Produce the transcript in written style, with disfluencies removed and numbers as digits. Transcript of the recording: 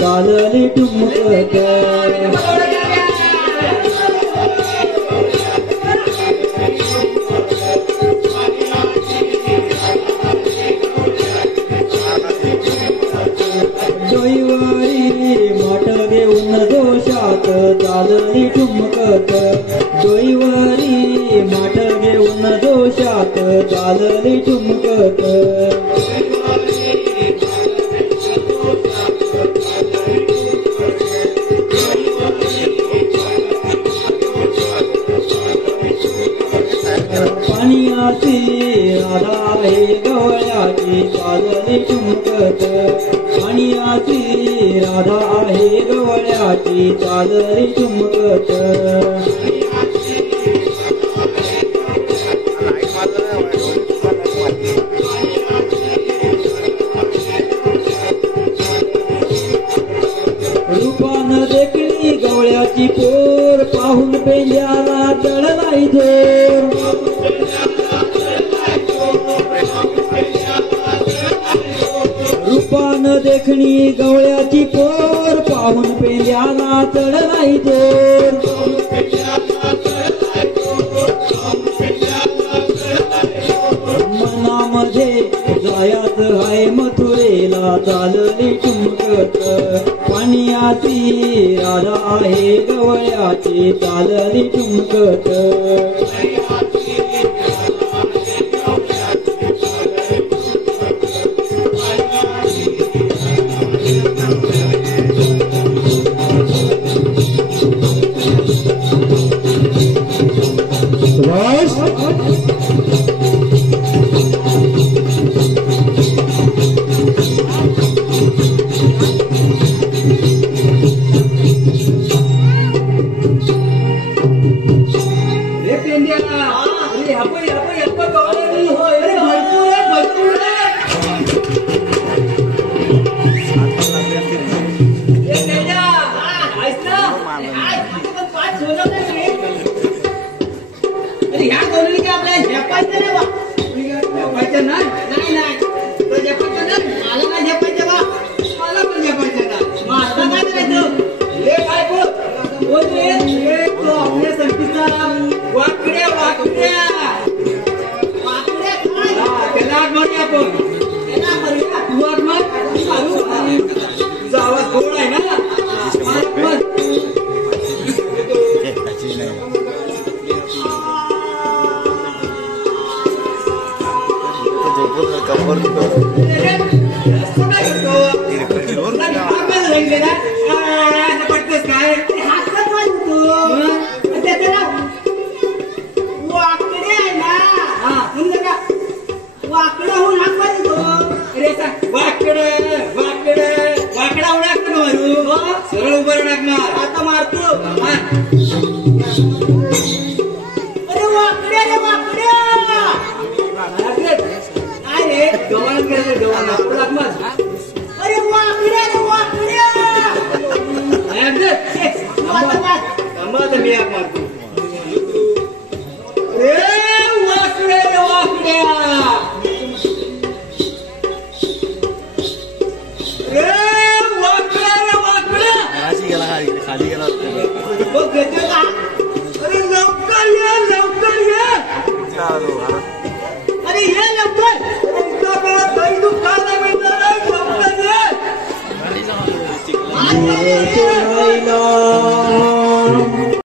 चालली ठुमकत चालली ठुमकत डोईवरी माठ घेऊन जोशात चालली ठुमकत पाण्याची राधा आहे गवळ्याची चालली ठुमकत पाण्याची राधा आहे गवळ्याची चालली ठुमकत रूपान देखली गवळ्याची पोर पाहून पेल्याला चढलाई जोर रूपान देखणी गवळ्याची पोर पाहून पेल्याला चढलाई जोर मनामध्ये जायाच हाय मथुरेला चालली ठुमकत पाण्याची राधा आहे गवळ्याची चालली ठुमकत